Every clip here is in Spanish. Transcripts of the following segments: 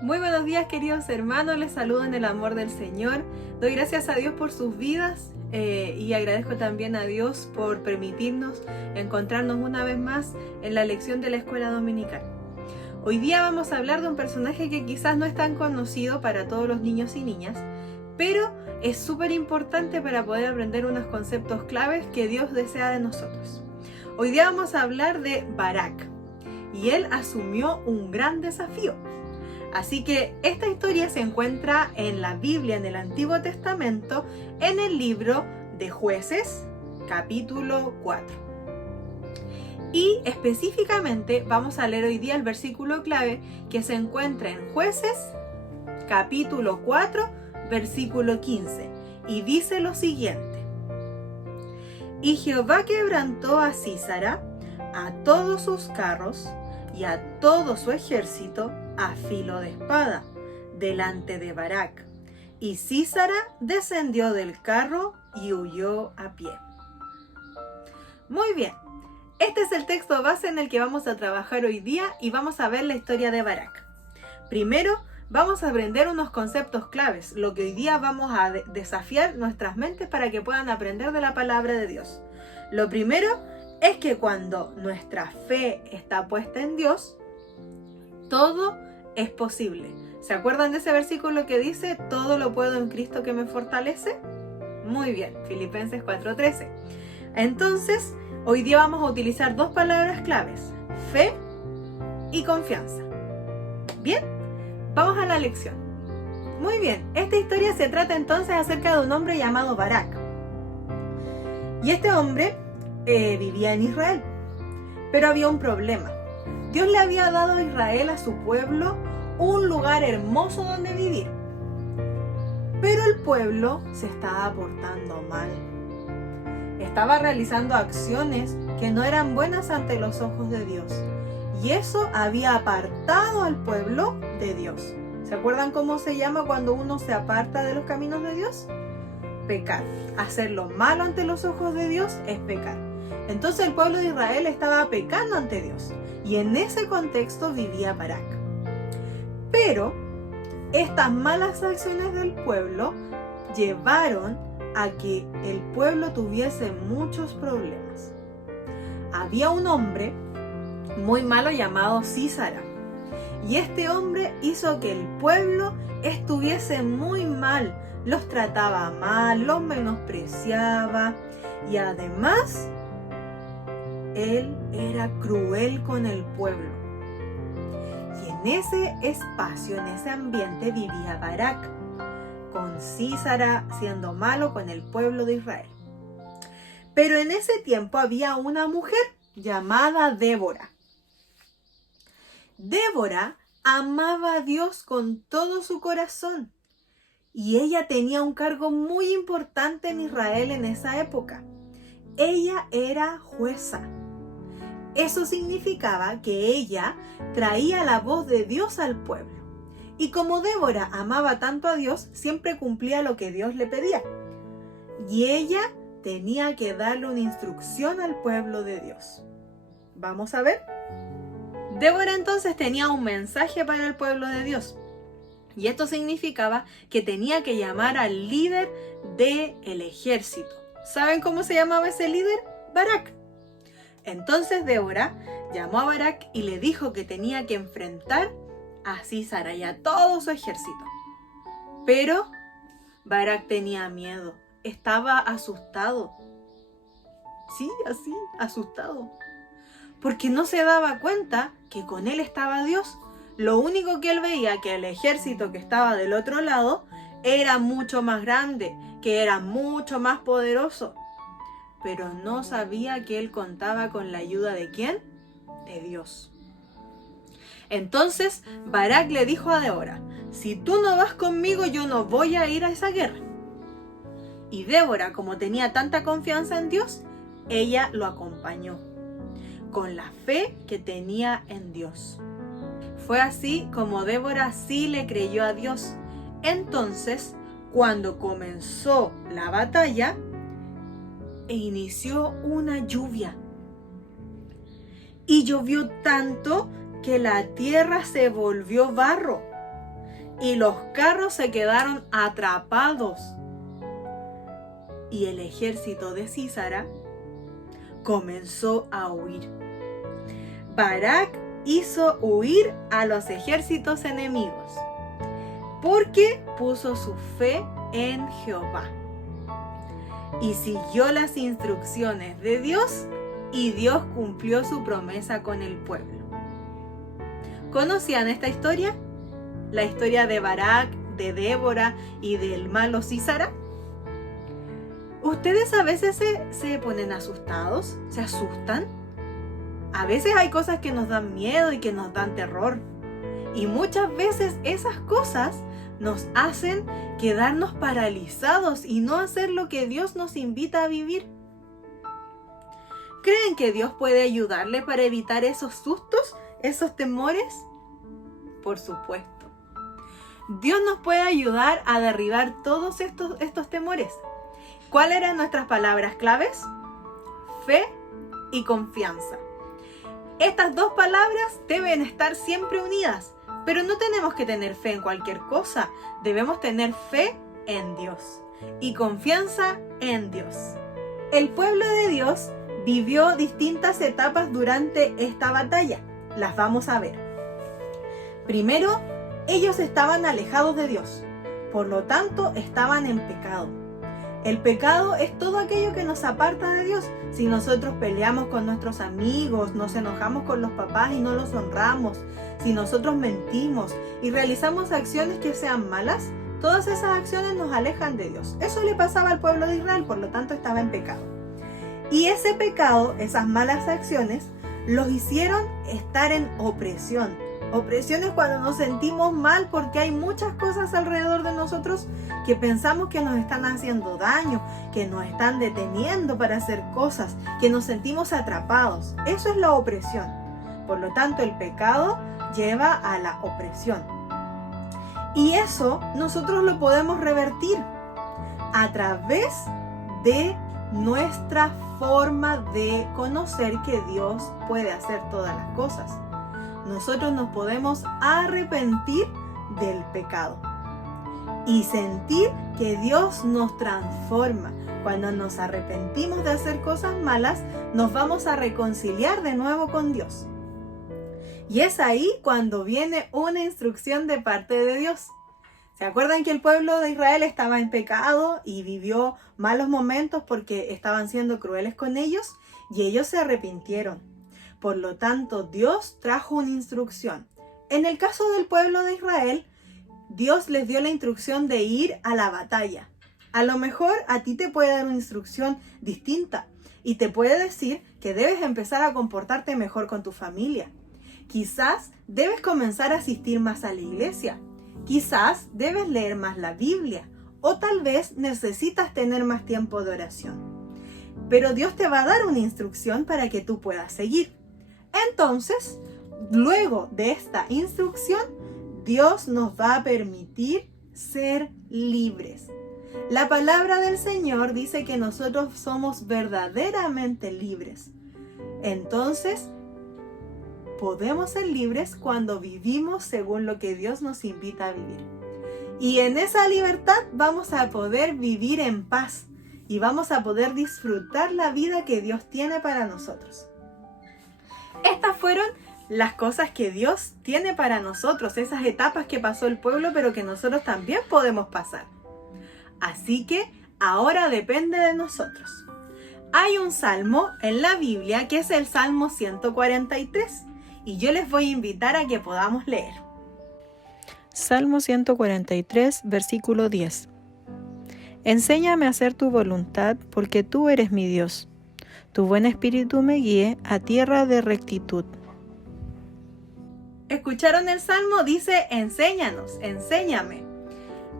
Muy buenos días, queridos hermanos, les saludo en el amor del Señor. Doy gracias a Dios por sus vidas y agradezco también a Dios por permitirnos encontrarnos una vez más en la lección de la escuela dominical. Hoy día vamos a hablar de un personaje que quizás no es tan conocido para todos los niños y niñas, pero es súper importante para poder aprender unos conceptos claves que Dios desea de nosotros. Hoy día vamos a hablar de Barak y él asumió un gran desafío. Así que esta historia se encuentra en la Biblia, en el Antiguo Testamento, en el libro de Jueces, capítulo 4. Y específicamente vamos a leer hoy día el versículo clave que se encuentra en Jueces, capítulo 4, versículo 15. Y dice lo siguiente: Y Jehová quebrantó a Sísara, a todos sus carros y a todo su ejército a filo de espada, delante de Barak. Y Sísara descendió del carro y huyó a pie. Muy bien, este es el texto base en el que vamos a trabajar hoy día y vamos a ver la historia de Barak. Primero, vamos a aprender unos conceptos claves, lo que hoy día vamos a desafiar nuestras mentes para que puedan aprender de la palabra de Dios. Lo primero es que cuando nuestra fe está puesta en Dios, todo es posible. ¿Se acuerdan de ese versículo que dice, todo lo puedo en Cristo que me fortalece? Muy bien, Filipenses 4:13. Entonces, hoy día vamos a utilizar dos palabras claves, fe y confianza. Bien, vamos a la lección. Muy bien, esta historia se trata entonces acerca de un hombre llamado Barak. Y este hombre vivía en Israel, pero había un problema. Dios le había dado a Israel, a su pueblo, un lugar hermoso donde vivir. Pero el pueblo se estaba portando mal. Estaba realizando acciones que no eran buenas ante los ojos de Dios. Y eso había apartado al pueblo de Dios. ¿Se acuerdan cómo se llama cuando uno se aparta de los caminos de Dios? Pecar. Hacer lo malo ante los ojos de Dios es pecar. Entonces el pueblo de Israel estaba pecando ante Dios. Y en ese contexto vivía Barak. Pero estas malas acciones del pueblo llevaron a que el pueblo tuviese muchos problemas. Había un hombre muy malo llamado Sísara. Y este hombre hizo que el pueblo estuviese muy mal. Los trataba mal, los menospreciaba. Y además, él era cruel con el pueblo. Y en ese espacio, en ese ambiente vivía Barak, con Sísara siendo malo con el pueblo de Israel. Pero en ese tiempo había una mujer llamada Débora. Débora amaba a Dios con todo su corazón. Y ella tenía un cargo muy importante en Israel en esa época. Ella era jueza. Eso significaba que ella traía la voz de Dios al pueblo. Y como Débora amaba tanto a Dios, siempre cumplía lo que Dios le pedía. Y ella tenía que darle una instrucción al pueblo de Dios. ¿Vamos a ver? Débora entonces tenía un mensaje para el pueblo de Dios. Y esto significaba que tenía que llamar al líder del ejército. ¿Saben cómo se llamaba ese líder? Barak. Entonces Débora llamó a Barak y le dijo que tenía que enfrentar a Sísara y a todo su ejército. Pero Barak tenía miedo, estaba asustado. Sí, así, asustado. Porque no se daba cuenta que con él estaba Dios. Lo único que él veía que el ejército que estaba del otro lado era mucho más grande, que era mucho más poderoso. Pero no sabía que él contaba con la ayuda ¿de quién? De Dios. Entonces Barak le dijo a Débora, si tú no vas conmigo, yo no voy a ir a esa guerra. Y Débora, como tenía tanta confianza en Dios, ella lo acompañó, con la fe que tenía en Dios. Fue así como Débora sí le creyó a Dios. Entonces, cuando comenzó la batalla, inició una lluvia. Y llovió tanto que la tierra se volvió barro. y los carros se quedaron atrapados. Y el ejército de Sísara comenzó a huir. Barak hizo huir a los ejércitos enemigos porque puso su fe en Jehová y siguió las instrucciones de Dios, y Dios cumplió su promesa con el pueblo. ¿Conocían esta historia? La historia de Barak, de Débora y del malo Sísara. ¿Ustedes a veces se ponen asustados? ¿Se asustan? A veces hay cosas que nos dan miedo y que nos dan terror. Y muchas veces esas cosas nos hacen quedarnos paralizados y no hacer lo que Dios nos invita a vivir. ¿Creen que Dios puede ayudarle para evitar esos sustos, esos temores? Por supuesto. Dios nos puede ayudar a derribar todos estos temores. ¿Cuáles eran nuestras palabras claves? Fe y confianza. Estas dos palabras deben estar siempre unidas, pero no tenemos que tener fe en cualquier cosa. Debemos tener fe en Dios y confianza en Dios. El pueblo de Dios vivió distintas etapas durante esta batalla. Las vamos a ver. Primero, ellos estaban alejados de Dios, por lo tanto estaban en pecado. El pecado es todo aquello que nos aparta de Dios. Si nosotros peleamos con nuestros amigos, nos enojamos con los papás y no los honramos, si nosotros mentimos y realizamos acciones que sean malas, todas esas acciones nos alejan de Dios. Eso le pasaba al pueblo de Israel, por lo tanto estaba en pecado. Y ese pecado, esas malas acciones, los hicieron estar en opresión. Opresión es cuando nos sentimos mal porque hay muchas cosas alrededor de nosotros que pensamos que nos están haciendo daño, que nos están deteniendo para hacer cosas, que nos sentimos atrapados. Eso es la opresión. Por lo tanto, el pecado lleva a la opresión. Y eso nosotros lo podemos revertir a través de nuestra forma de conocer que Dios puede hacer todas las cosas. Nosotros nos podemos arrepentir del pecado y sentir que Dios nos transforma. Cuando nos arrepentimos de hacer cosas malas, nos vamos a reconciliar de nuevo con Dios. Y es ahí cuando viene una instrucción de parte de Dios. ¿Se acuerdan que el pueblo de Israel estaba en pecado y vivió malos momentos porque estaban siendo crueles con ellos? Y ellos se arrepintieron. Por lo tanto, Dios trajo una instrucción. En el caso del pueblo de Israel, Dios les dio la instrucción de ir a la batalla. A lo mejor a ti te puede dar una instrucción distinta y te puede decir que debes empezar a comportarte mejor con tu familia. Quizás debes comenzar a asistir más a la iglesia. Quizás debes leer más la Biblia o tal vez necesitas tener más tiempo de oración. Pero Dios te va a dar una instrucción para que tú puedas seguir. Entonces, luego de esta instrucción, Dios nos va a permitir ser libres. La palabra del Señor dice que nosotros somos verdaderamente libres. Entonces, podemos ser libres cuando vivimos según lo que Dios nos invita a vivir. Y en esa libertad vamos a poder vivir en paz y vamos a poder disfrutar la vida que Dios tiene para nosotros. Estas fueron las cosas que Dios tiene para nosotros, esas etapas que pasó el pueblo, pero que nosotros también podemos pasar. Así que ahora depende de nosotros. Hay un salmo en la Biblia que es el Salmo 143 y yo les voy a invitar a que podamos leer. Salmo 143, versículo 10. Enséñame a hacer tu voluntad, porque tú eres mi Dios. Tu buen espíritu me guíe a tierra de rectitud. ¿Escucharon el Salmo? Dice, enséñanos, enséñame.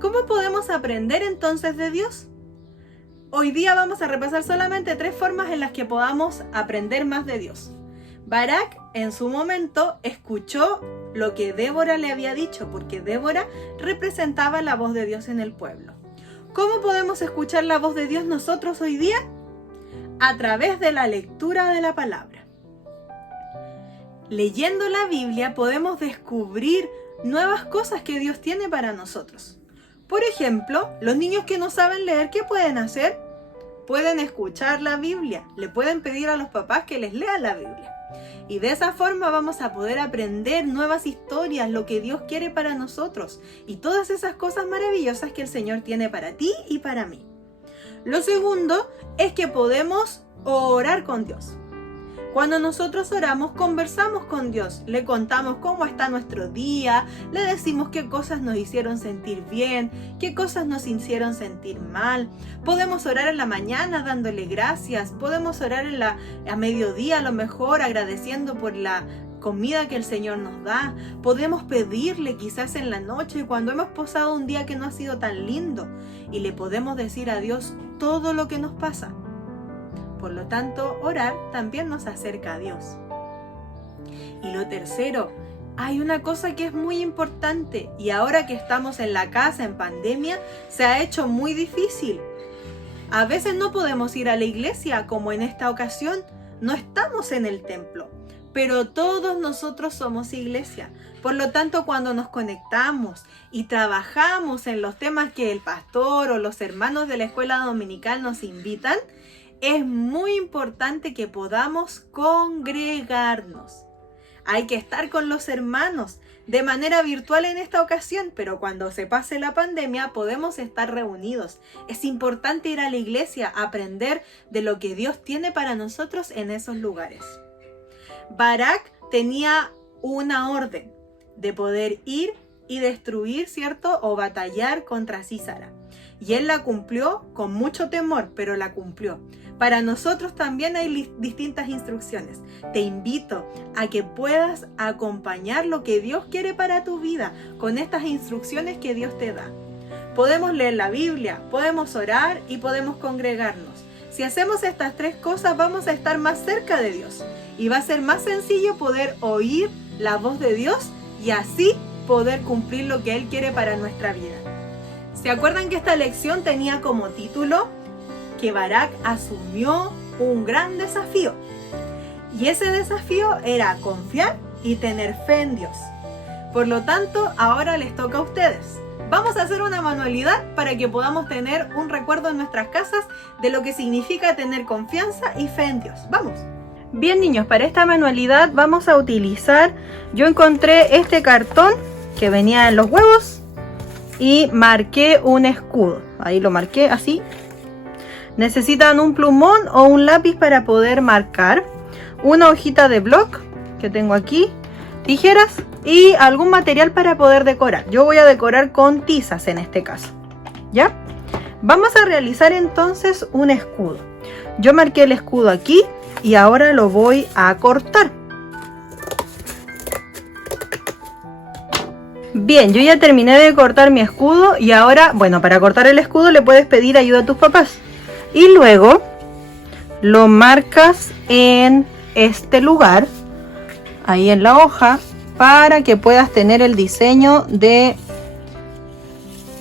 ¿Cómo podemos aprender entonces de Dios? Hoy día vamos a repasar solamente 3 formas en las que podamos aprender más de Dios. Barak en su momento escuchó lo que Débora le había dicho, porque Débora representaba la voz de Dios en el pueblo. ¿Cómo podemos escuchar la voz de Dios nosotros hoy día? A través de la lectura de la palabra. Leyendo la Biblia podemos descubrir nuevas cosas que Dios tiene para nosotros. Por ejemplo, los niños que no saben leer, ¿qué pueden hacer? Pueden escuchar la Biblia, le pueden pedir a los papás que les lean la Biblia. Y de esa forma vamos a poder aprender nuevas historias, lo que Dios quiere para nosotros y todas esas cosas maravillosas que el Señor tiene para ti y para mí. Lo segundo es que podemos orar con Dios. Cuando nosotros oramos, conversamos con Dios, le contamos cómo está nuestro día, le decimos qué cosas nos hicieron sentir bien, qué cosas nos hicieron sentir mal. Podemos orar en la mañana dándole gracias, podemos orar a mediodía a lo mejor agradeciendo por la comida que el Señor nos da. Podemos pedirle quizás en la noche cuando hemos pasado un día que no ha sido tan lindo y le podemos decir a Dios todo lo que nos pasa. Por lo tanto, orar también nos acerca a Dios. Y lo tercero, hay una cosa que es muy importante y ahora que estamos en la casa en pandemia, se ha hecho muy difícil. A veces no podemos ir a la iglesia, como en esta ocasión, no estamos en el templo, pero todos nosotros somos iglesia. Por lo tanto, cuando nos conectamos y trabajamos en los temas que el pastor o los hermanos de la escuela dominical nos invitan, es muy importante que podamos congregarnos. Hay que estar con los hermanos de manera virtual en esta ocasión, pero cuando se pase la pandemia podemos estar reunidos. Es importante ir a la iglesia, aprender de lo que Dios tiene para nosotros en esos lugares. Barak tenía una orden de poder ir y destruir, ¿cierto? O batallar contra Sísara. Y él la cumplió con mucho temor, pero la cumplió. Para nosotros también hay distintas instrucciones. Te invito a que puedas acompañar lo que Dios quiere para tu vida con estas instrucciones que Dios te da. Podemos leer la Biblia, podemos orar y podemos congregarnos. Si hacemos estas tres cosas, vamos a estar más cerca de Dios y va a ser más sencillo poder oír la voz de Dios y así poder cumplir lo que Él quiere para nuestra vida. ¿Se acuerdan que esta lección tenía como título que Barak asumió un gran desafío? Y ese desafío era confiar y tener fe en Dios. Por lo tanto, ahora les toca a ustedes. Vamos a hacer una manualidad para que podamos tener un recuerdo en nuestras casas de lo que significa tener confianza y fe en Dios. ¡Vamos! Bien, niños, para esta manualidad vamos a utilizar, yo encontré este cartón que venía en los huevos y marqué un escudo. Ahí lo marqué así. Necesitan un plumón o un lápiz para poder marcar, una hojita de bloc que tengo aquí, tijeras y algún material para poder decorar. Yo voy a decorar con tizas en este caso. ¿Ya? Vamos a realizar entonces un escudo. Yo marqué el escudo aquí y ahora lo voy a cortar. Bien, yo ya terminé de cortar mi escudo y ahora, bueno, para cortar el escudo le puedes pedir ayuda a tus papás. Y luego lo marcas en este lugar, ahí en la hoja, para que puedas tener el diseño de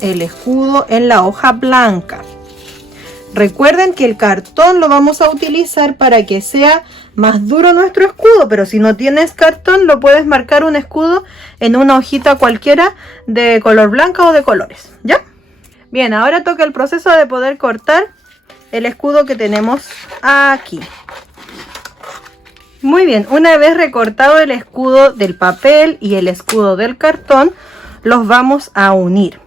el escudo en la hoja blanca. Recuerden que el cartón lo vamos a utilizar para que sea más duro nuestro escudo, pero si no tienes cartón lo puedes marcar un escudo en una hojita cualquiera de color blanca o de colores, ¿ya? Bien, ahora toca el proceso de poder cortar el escudo que tenemos aquí. Muy bien, una vez recortado el escudo del papel y el escudo del cartón, los vamos a unir,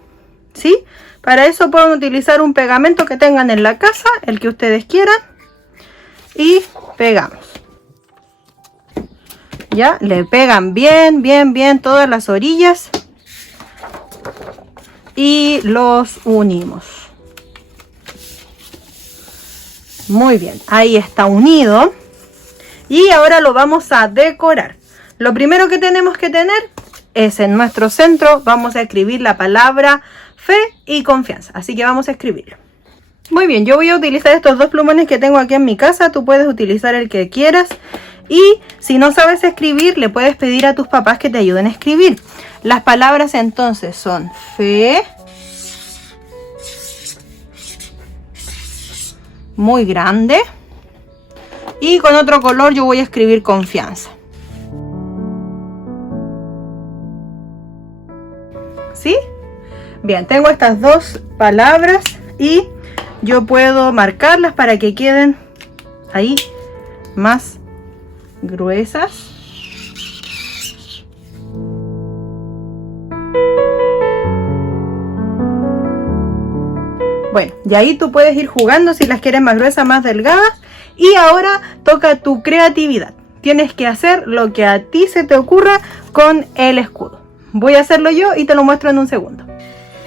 ¿sí? Para eso pueden utilizar un pegamento que tengan en la casa, el que ustedes quieran, y pegamos. Ya, le pegan bien todas las orillas y los unimos. Muy bien, ahí está unido. Y ahora lo vamos a decorar. Lo primero que tenemos que tener es en nuestro centro, vamos a escribir la palabra fe y confianza. Así que vamos a escribirlo. Muy bien, yo voy a utilizar estos dos plumones que tengo aquí en mi casa. Tú puedes utilizar el que quieras. Y si no sabes escribir, le puedes pedir a tus papás que te ayuden a escribir. Las palabras entonces son fe, muy grande, y con otro color yo voy a escribir confianza. ¿Sí? Bien, tengo estas dos palabras y yo puedo marcarlas para que queden ahí más gruesas. Bueno, y ahí tú puedes ir jugando si las quieres más gruesas, más delgadas. Y ahora toca tu creatividad. Tienes que hacer lo que a ti se te ocurra con el escudo. Voy a hacerlo yo y te lo muestro en un segundo.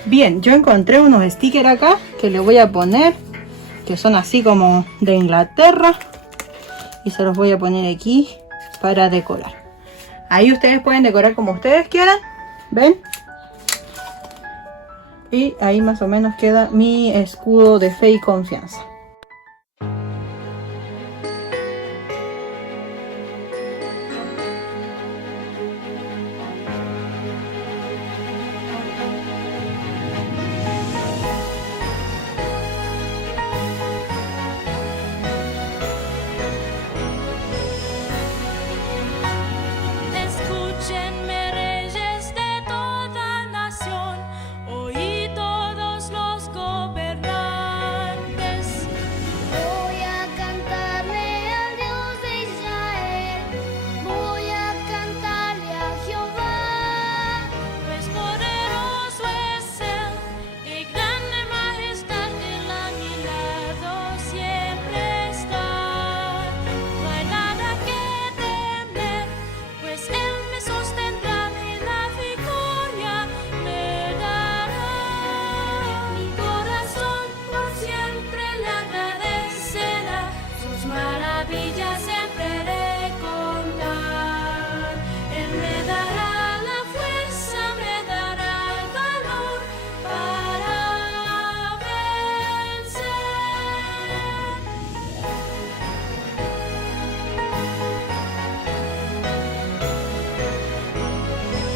Bien, yo encontré unos stickers acá que le voy a poner, que son así como de Inglaterra. Y se los voy a poner aquí para decorar. Ahí ustedes pueden decorar como ustedes quieran. ¿Ven? Y ahí más o menos queda mi escudo de fe y confianza.